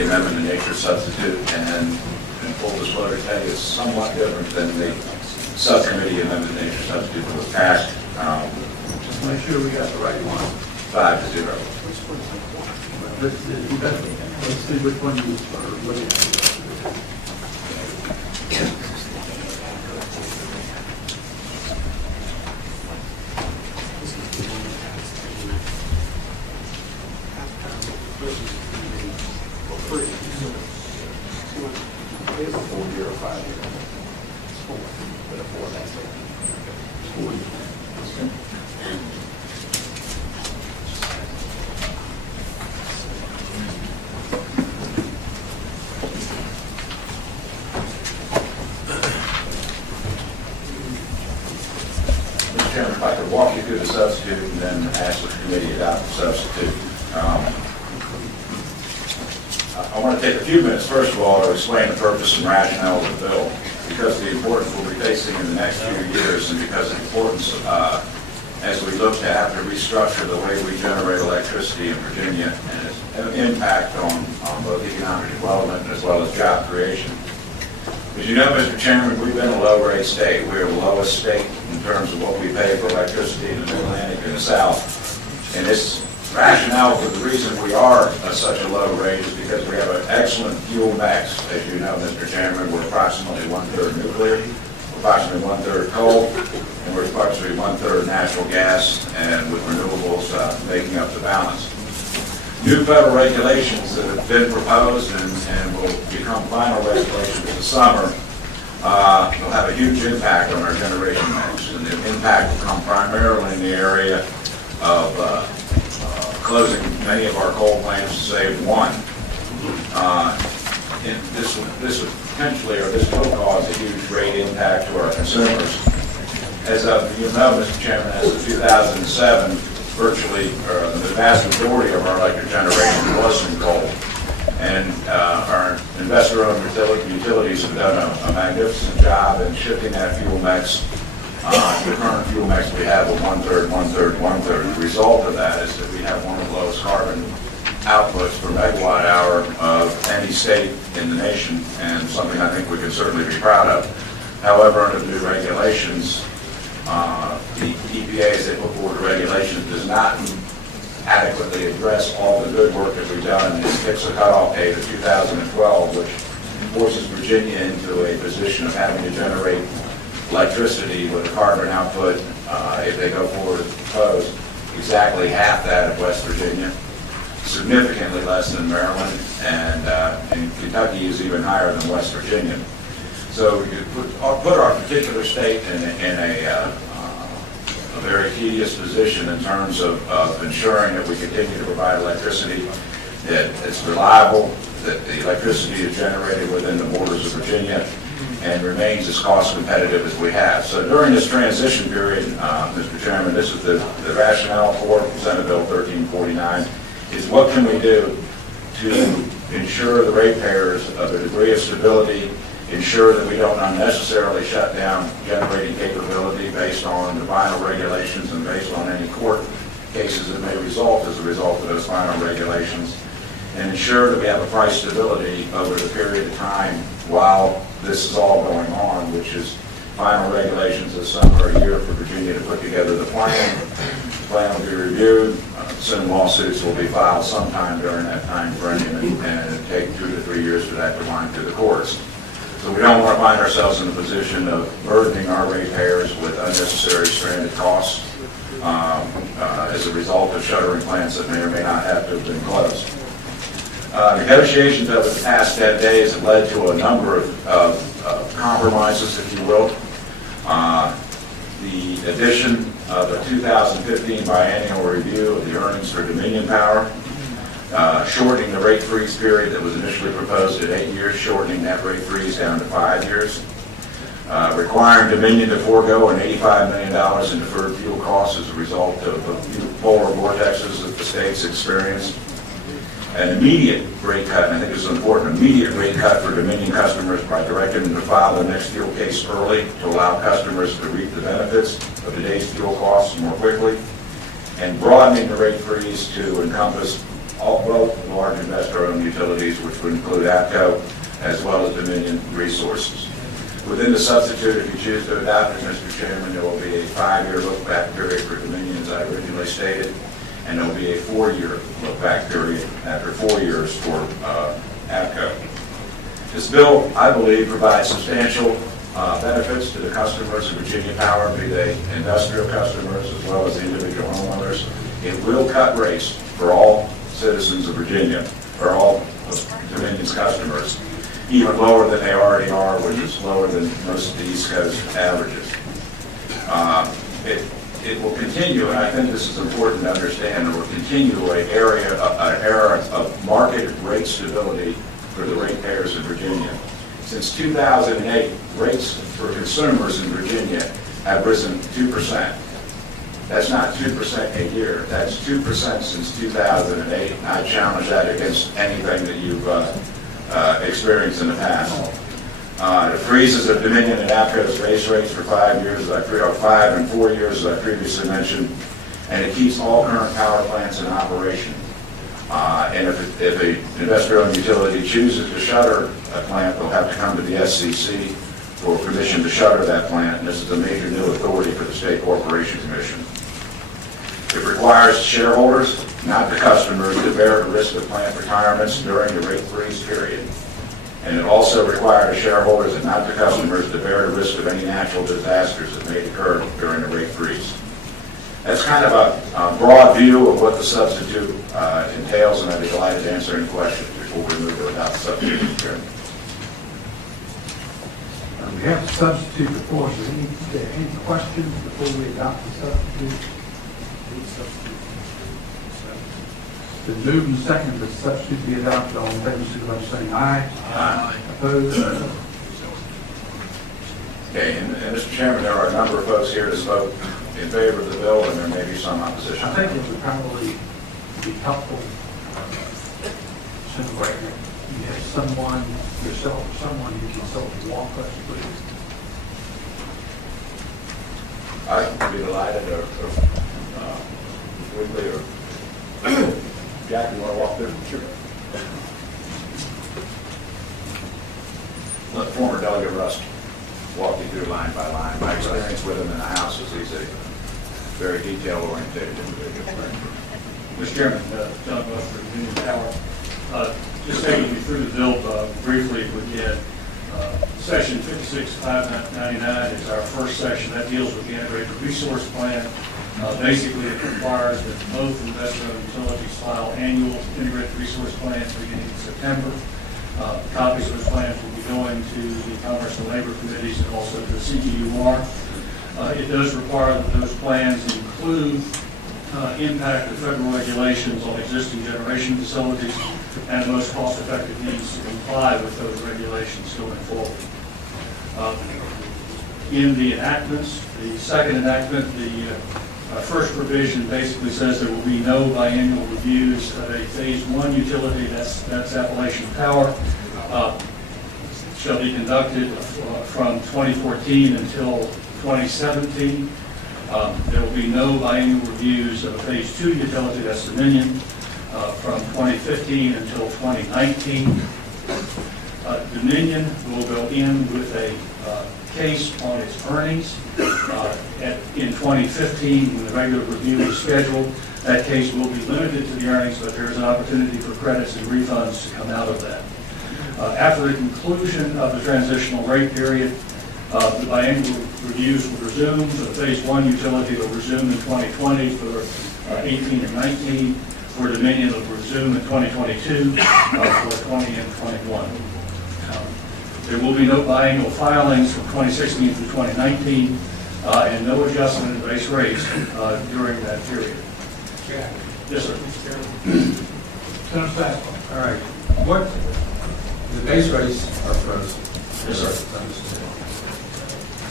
the amendment in nature substitute, and in full disclosure today, it's somewhat different than the subcommittee amendment in nature substitute that was passed. Just make sure we got the right one. 5-0. Let's see which one you are looking at. It's a 4-year or 5-year. It's 4, but a 4 next year. 4 years. Mr. Chairman, if I could walk you through the substitute and then ask the committee to adopt the substitute. I want to take a few minutes, first of all, to explain the purpose and rationale of the bill, because of the importance we'll be facing in the next few years, and because of the importance as we look to have to restructure the way we generate electricity in Virginia and its impact on both economic development as well as job creation. As you know, Mr. Chairman, we've been a low-rate state. We're the lowest state in terms of what we pay for electricity in the Mid-Atlantic and the South. And this rationale for the reason we are at such a low rate is because we have an excellent fuel mix. As you know, Mr. Chairman, we're approximately 1/3 nuclear, approximately 1/3 coal, and we're approximately 1/3 natural gas, and with renewables making up the balance. New federal regulations that have been proposed and will become final regulations this summer will have a huge impact on our generation mix, and the impact will come primarily in the area of closing many of our coal plants to save one. And this would potentially, or this will cause a huge rate impact to our consumers. As of, you know, Mr. Chairman, as of 2007, virtually, the vast majority of our electric generation was from coal. And our investor-owned utilities have done a magnificent job in shifting that fuel mix. The current fuel mix we have of 1/3, 1/3, 1/3. The result of that is that we have one of the lowest carbon outputs per megawatt hour of any state in the nation, and something I think we can certainly be proud of. However, under the new regulations, the EPA, as they put forward the regulations, does not adequately address all the good work that we've done, and it fixed the cutoff date of 2012, which forces Virginia into a position of having to generate electricity with a carbon output, if they go forward as proposed, exactly half that of West Virginia, significantly less than Maryland, and Kentucky is even higher than West Virginia. So you put our particular state in a very tedious position in terms of ensuring that we continue to provide electricity, that it's reliable, that the electricity is generated within the borders of Virginia, and remains as cost competitive as we have. So during this transition period, Mr. Chairman, this is the rationale for Senate Bill 1349, is what can we do to ensure the ratepayers of a degree of stability, ensure that we don't unnecessarily shut down generating capability based on the final regulations and based on any court cases that may result as a result of those final regulations, and ensure that we have a price stability over the period of time while this is all going on, which is final regulations this summer, a year for Virginia to put together the plan. The plan will be reviewed. Soon lawsuits will be filed sometime during that time frame, and it'll take 2 to 3 years for that to wind through the courts. So we don't want to find ourselves in a position of burdening our ratepayers with unnecessary stranded costs as a result of shuttering plants that may or may not have to have been closed. Negotiations over the past 10 days have led to a number of compromises, if you will. The addition of a 2015 biennial review of the earnings for Dominion Power, shortening the rate freeze period that was initially proposed at 8 years, shortening that rate freeze down to 5 years, requiring Dominion to forego an $85 million in deferred fuel costs as a result of the polar vortexes that the state's experienced, an immediate rate cut, and I think this is important, immediate rate cut for Dominion customers by directing them to file the next fuel case early to allow customers to reap the benefits of today's fuel costs more quickly, and broadening the rate freeze to encompass both large investor-owned utilities, which would include APCO, as well as Dominion Resources. Within the substitute, if you choose to adopt it, Mr. Chairman, there will be a 5-year look-back period for Dominion, as I originally stated, and there will be a 4-year look-back period after 4 years for APCO. This bill, I believe, provides substantial benefits to the customers of Virginia Power, be they industrial customers as well as individual homeowners. It will cut rates for all citizens of Virginia, or all of Dominion's customers, even lower than they already are, which is lower than most of the East Coast averages. It will continue, and I think this is important to understand, it will continue an era of market rate stability for the ratepayers in Virginia. Since 2008, rates for consumers in Virginia have risen 2%. That's not 2% a year. That's 2% since 2008. I challenge that against anything that you've experienced in the past. It freezes of Dominion and APCO's base rates for 5 years, 5 and 4 years, as I previously mentioned, and it keeps all current power plants in operation. And if an investor-owned utility chooses to shutter a plant, they'll have to come to the SCC for permission to shutter that plant, and this is a major new authority for the State Corporation Commission. It requires shareholders, not the customers, to bear the risk of plant retirements during the rate freeze period. And it also requires shareholders and not the customers to bear the risk of any natural disasters that may occur during the rate freeze. That's kind of a broad view of what the substitute entails, and I'd be delighted to answer any questions before we move to adopt the substitute, Mr. Chairman. We have the substitute before us. Any questions before we adopt the substitute? The move and second the substitute be adopted. All in favor, signify by saying aye. Aye. Opposed? Okay, and Mr. Chairman, there are a number of folks here that spoke in favor of the bill, and there may be some opposition. I think it would probably be helpful somewhere. You have someone, yourself, or someone who can sort of walk us through. I would be delighted, or quickly, or Jack, you want to walk through? Sure. Let former Delegate Rust walk you through line by line. My experience with him in the House is he's a very detail-oriented individual. Mr. Chairman, John Buff for Dominion Power. Just taking you through the bill briefly, if we can. Section 56.599 is our first section. That deals with the integrated resource plan. Basically, it requires that both investor-owned utilities file annual integrated resource plans beginning in September. Copies of those plans will be going to the Commerce and Labor Committees and also to the CEUR. It does require that those plans include impact of federal regulations on existing generation facilities and the most cost-effective means to comply with those regulations going forward. In the enactments, the second enactment, the first provision basically says there will be no biannual reviews of a phase one utility, that's Appalachian Power, shall be conducted from 2014 until 2017. There will be no biannual reviews of a phase two utility, that's Dominion, from 2015 until 2019. Dominion will go in with a case on its earnings. In 2015, when the regular review is scheduled, that case will be limited to the earnings, but there is an opportunity for credits and refunds to come out of that. After the conclusion of the transitional rate period, the biannual reviews will resume. For the phase one utility, will resume in 2020 for 18 and 19. For Dominion, it will resume in 2022 for 20 and 21. There will be no biannual filings from 2016 through 2019 and no adjustment in base rates during that period. Yes, sir. Senator Sassman. All right. What, the base rates are frozen. Yes, sir.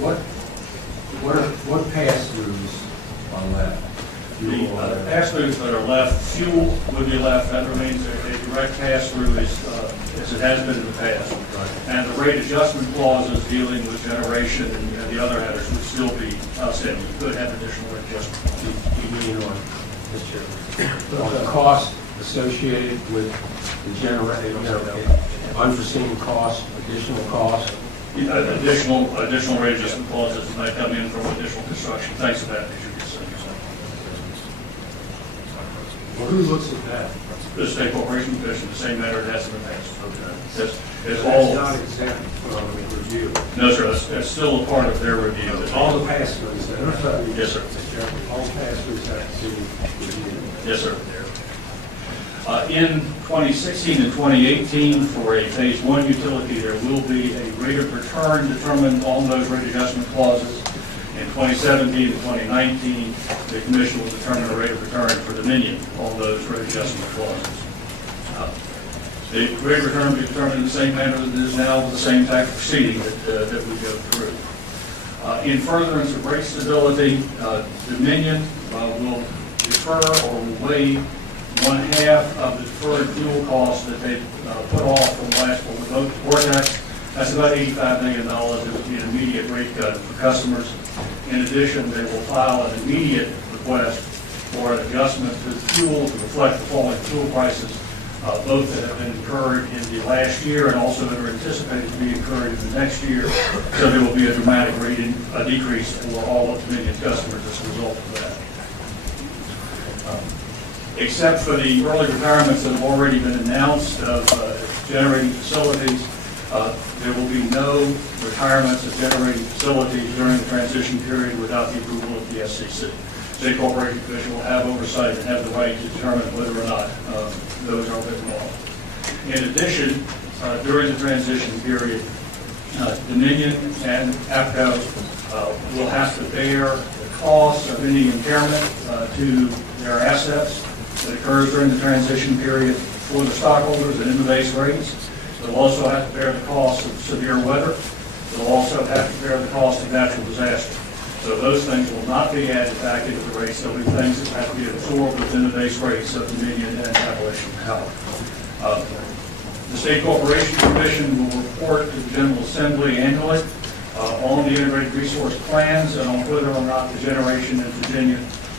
What pass-throughs are left? The pass-throughs that are left, fuel would be left. That remains a direct pass-through as it has been in the past. And the rate adjustment clauses dealing with generation and the other headers would still be outstanding. You could have additional rate adjustment. You mean on, Mr. Chairman, on the cost associated with the unforeseen costs, additional costs? Additional rate adjustment clauses that might come in from additional construction, things of that nature. Well, who looks at that? The State Corporation Commission, the same matter it has in the past. It's It's all, not exempt from review. no, sir, that's still a part of their review. All the pass-throughs, Yes, sir. all pass-throughs have to be reviewed. Yes, sir. In 2016 and 2018, for a Phase 1 utility, there will be a rate of return determined on those rate adjustment clauses. In 2017 and 2019, the Commission will determine a rate of return for Dominion on those rate adjustment clauses. The rate of return will be determined in the same manner that it is now, with the same type of proceeding that we go through. In furtherance of rate stability, Dominion will defer or will waive 1/2 of the deferred fuel costs that they put off from last vortex. That's about $85 million. It would be an immediate rate cut for customers. In addition, they will file an immediate request for an adjustment to the fuel to reflect the falling fuel prices, both that have been incurred in the last year and also that are anticipated to be incurred in the next year. So there will be a dramatic a decrease for all of Dominion's customers as a result of that. Except for the early retirements that have already been announced of generating facilities, there will be no retirements of generating facilities during the transition period without the approval of the SCC. State Corporation Commission will have oversight and have the right to determine whether or not those are written off. In addition, during the transition period, Dominion and APCO will have to bear the cost of any impairment to their assets that occurs during the transition period for the stockholders and in the base rates. They'll also have to bear the cost of severe weather. They'll also have to bear the cost of natural disaster. So those things will not be added back into the rates. There'll be things that have to be absorbed within the base rates of Dominion and Appalachian Power. The State Corporation Commission will report to the General Assembly annually on the integrated resource plans and on whether or not the generation in Virginia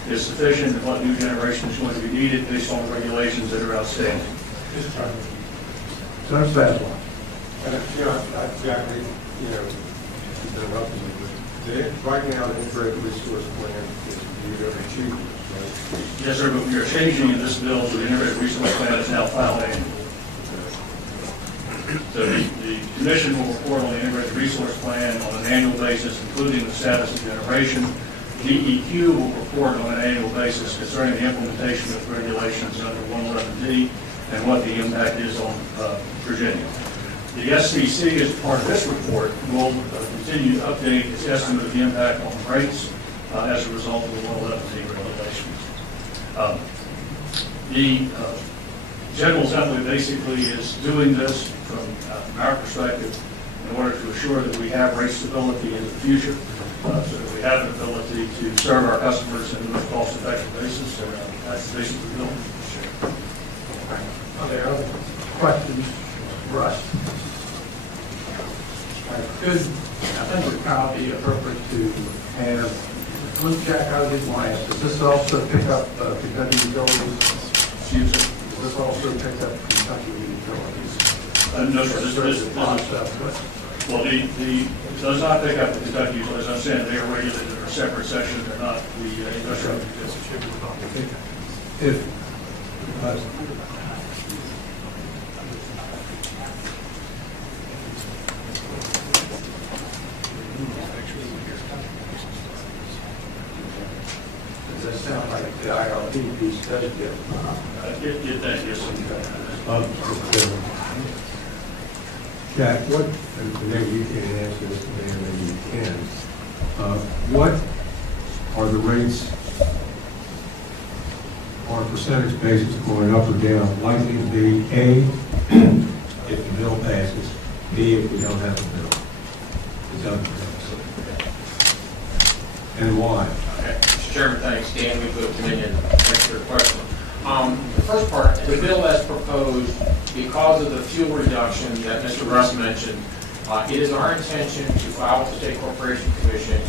is sufficient and what new generation is going to be needed based on the regulations that are outstanding. So that's fast one. Jack, interrupting me, but right now, the integrated resource plan is reviewed every 2 years, right? Yes, sir, but we are changing in this bill to the integrated resource plan is now filed annually. So the Commission will report on the integrated resource plan on an annual basis, including the status of generation. DEQ will report on an annual basis concerning the implementation of regulations under 111D and what the impact is on Virginia. The SCC, as part of this report, will continue to update its estimate of the impact on rates as a result of the 111D regulations. The General Assembly basically is doing this from our perspective in order to assure that we have rate stability in the future, so that we have an ability to serve our customers in the most cost-effective basis. So that's the basis of the bill. Are there other questions for us? I think it would probably be appropriate to have, Luke, Jack, I did want to ask, does this also pick up Kentucky utilities? Excuse me. Does this also pick up Kentucky utilities? No, sir. Well, the does not pick up the Kentucky utilities. I'm saying they are regulated in a separate section. They're not the industrial utilities. If, does that sound like the IRP piece does get? Yes, sir. Jack, what, and maybe you can answer this, maybe you can. What are the rates on a percentage basis going up or down likely to be, A, if the bill passes, B, if we don't have a bill? It's up to us. And why? Okay, Mr. Chairman, thanks. Dan, we put Dominion. Thanks for the question. The first part, the bill as proposed, because of the fuel reduction that Mr. Russ mentioned, it is our intention to file with the State Corporation Commission